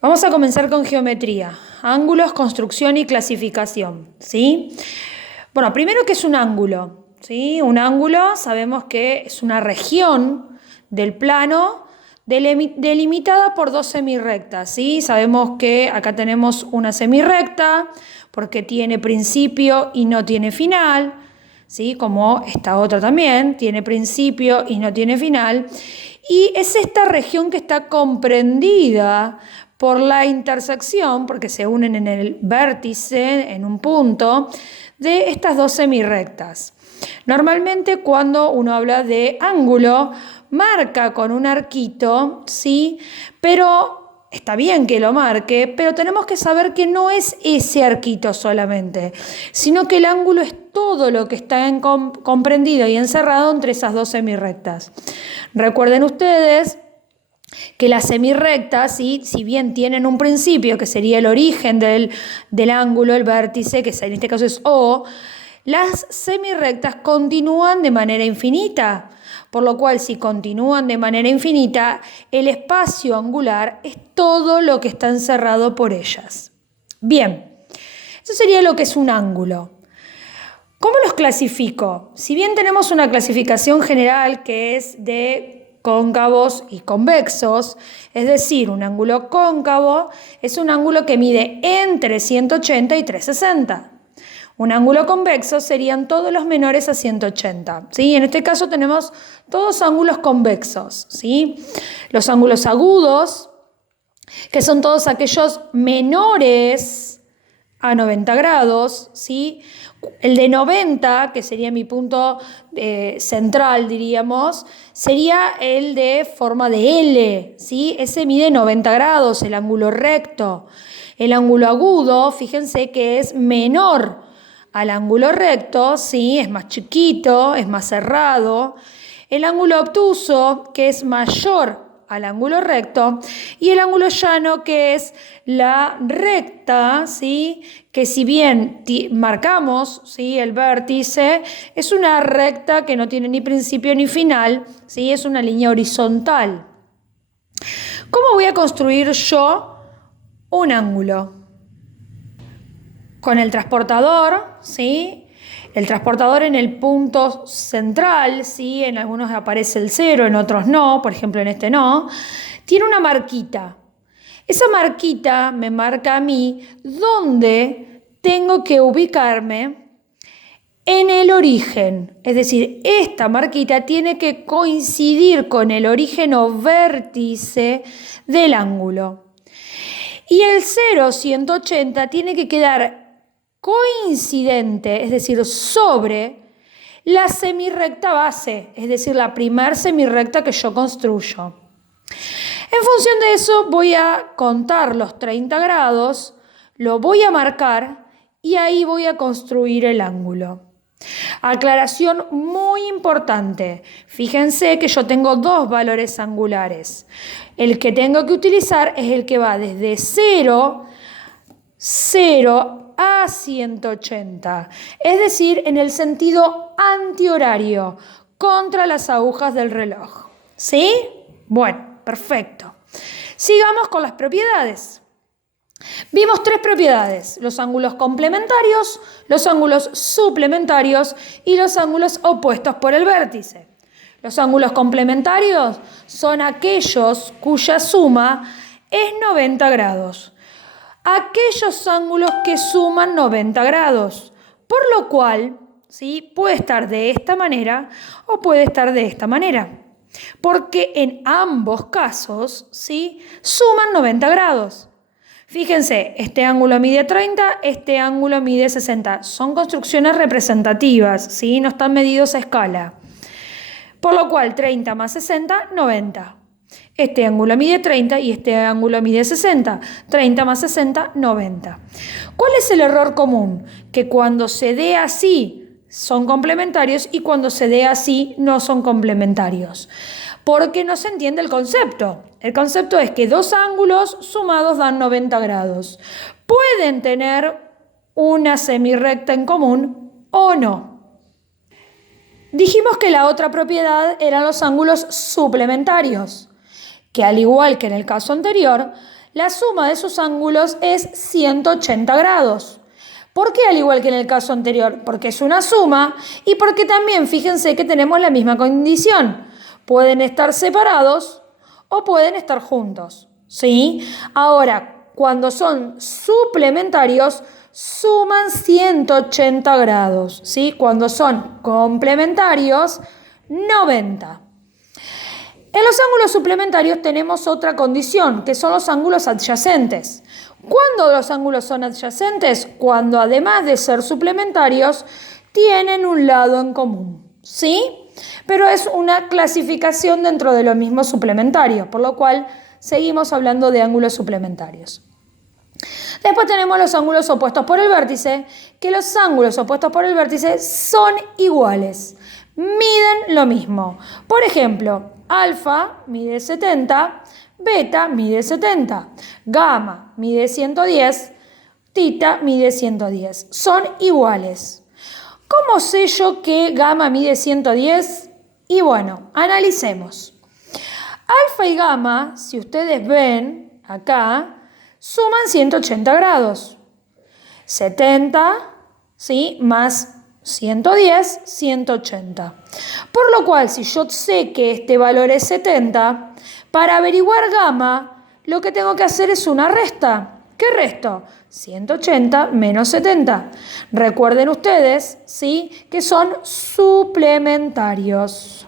Vamos a comenzar con geometría, ángulos, construcción y clasificación, ¿sí? Bueno, primero, ¿qué es un ángulo? ¿Sí? Un ángulo sabemos que es una región del plano delimitada por dos semirrectas, ¿sí? Sabemos que acá tenemos una semirrecta porque tiene principio y no tiene final, ¿sí? Como esta otra también, tiene principio y no tiene final. Y es esta región que está comprendida por la intersección, porque se unen en el vértice, en un punto, de estas dos semirrectas. Normalmente cuando uno habla de ángulo, marca con un arquito, ¿sí? Pero está bien que lo marque, pero tenemos que saber que no es ese arquito solamente, sino que el ángulo es todo lo que está comprendido y encerrado entre esas dos semirrectas. Recuerden ustedes que las semirrectas, ¿sí?, si bien tienen un principio que sería el origen del ángulo, el vértice, que en este caso es O, las semirrectas continúan de manera infinita, por lo cual si continúan de manera infinita, el espacio angular es todo lo que está encerrado por ellas. Bien, eso sería lo que es un ángulo. ¿Cómo los clasifico? Si bien tenemos una clasificación general que es de cóncavos y convexos, es decir, un ángulo cóncavo es un ángulo que mide entre 180 y 360. Un ángulo convexo serían todos los menores a 180, ¿sí? En este caso tenemos todos ángulos convexos, ¿sí? Los ángulos agudos, que son todos aquellos menores a 90 grados, ¿sí? El de 90, que sería mi punto central, diríamos, sería el de forma de L, ¿sí? Ese mide 90 grados, el ángulo recto. El ángulo agudo, fíjense que es menor al ángulo recto, ¿sí? Es más chiquito, es más cerrado. El ángulo obtuso, que es mayor al ángulo recto, y el ángulo llano, que es la recta, ¿sí?, que si bien marcamos, ¿sí?, el vértice, es una recta que no tiene ni principio ni final, ¿sí?, es una línea horizontal. ¿Cómo voy a construir yo un ángulo? Con el transportador, ¿sí? El transportador en el punto central, ¿sí? En algunos aparece el 0, en otros no, por ejemplo en este no, tiene una marquita. Esa marquita me marca a mí dónde tengo que ubicarme en el origen. Es decir, esta marquita tiene que coincidir con el origen o vértice del ángulo. Y el 0, 180, tiene que quedar coincidente, es decir, sobre la semirrecta base, es decir, la primer semirrecta que yo construyo. En función de eso voy a contar los 30 grados, lo voy a marcar y ahí voy a construir el ángulo. Aclaración muy importante. Fíjense que yo tengo dos valores angulares. El que tengo que utilizar es el que va desde 0 a 180, es decir, en el sentido antihorario, contra las agujas del reloj. ¿Sí? Bueno, perfecto. Sigamos con las propiedades. Vimos tres propiedades: los ángulos complementarios, los ángulos suplementarios y los ángulos opuestos por el vértice. Los ángulos complementarios son aquellos cuya suma es 90 grados. Aquellos ángulos que suman 90 grados, por lo cual, ¿sí?, puede estar de esta manera o puede estar de esta manera, porque en ambos casos, ¿sí?, suman 90 grados. Fíjense, este ángulo mide 30, este ángulo mide 60. Son construcciones representativas, ¿sí?, no están medidos a escala. Por lo cual, 30 más 60, 90. Este ángulo mide 30 y este ángulo mide 60. 30 más 60, 90. ¿Cuál es el error común? Que cuando se dé así son complementarios y cuando se dé así no son complementarios. Porque no se entiende el concepto. El concepto es que dos ángulos sumados dan 90 grados. Pueden tener una semirrecta en común o no. Dijimos que la otra propiedad eran los ángulos suplementarios, que al igual que en el caso anterior, la suma de sus ángulos es 180 grados. ¿Por qué al igual que en el caso anterior? Porque es una suma y porque también fíjense que tenemos la misma condición. Pueden estar separados o pueden estar juntos, ¿sí? Ahora, cuando son suplementarios, suman 180 grados, ¿sí? Cuando son complementarios, 90. En los ángulos suplementarios tenemos otra condición, que son los ángulos adyacentes. ¿Cuándo los ángulos son adyacentes? Cuando además de ser suplementarios, tienen un lado en común, ¿sí? Pero es una clasificación dentro de los mismos suplementarios, por lo cual seguimos hablando de ángulos suplementarios. Después tenemos los ángulos opuestos por el vértice, que los ángulos opuestos por el vértice son iguales, miden lo mismo. Por ejemplo, alfa mide 70, beta mide 70, gamma mide 110, tita mide 110. Son iguales. ¿Cómo sé yo que gamma mide 110? Y bueno, analicemos. Alfa y gamma, si ustedes ven acá, suman 180 grados. 70, ¿sí? Más 110, 180. Por lo cual, si yo sé que este valor es 70, para averiguar gamma, lo que tengo que hacer es una resta. ¿Qué resto? 180 menos 70. Recuerden ustedes, ¿sí? Que son suplementarios.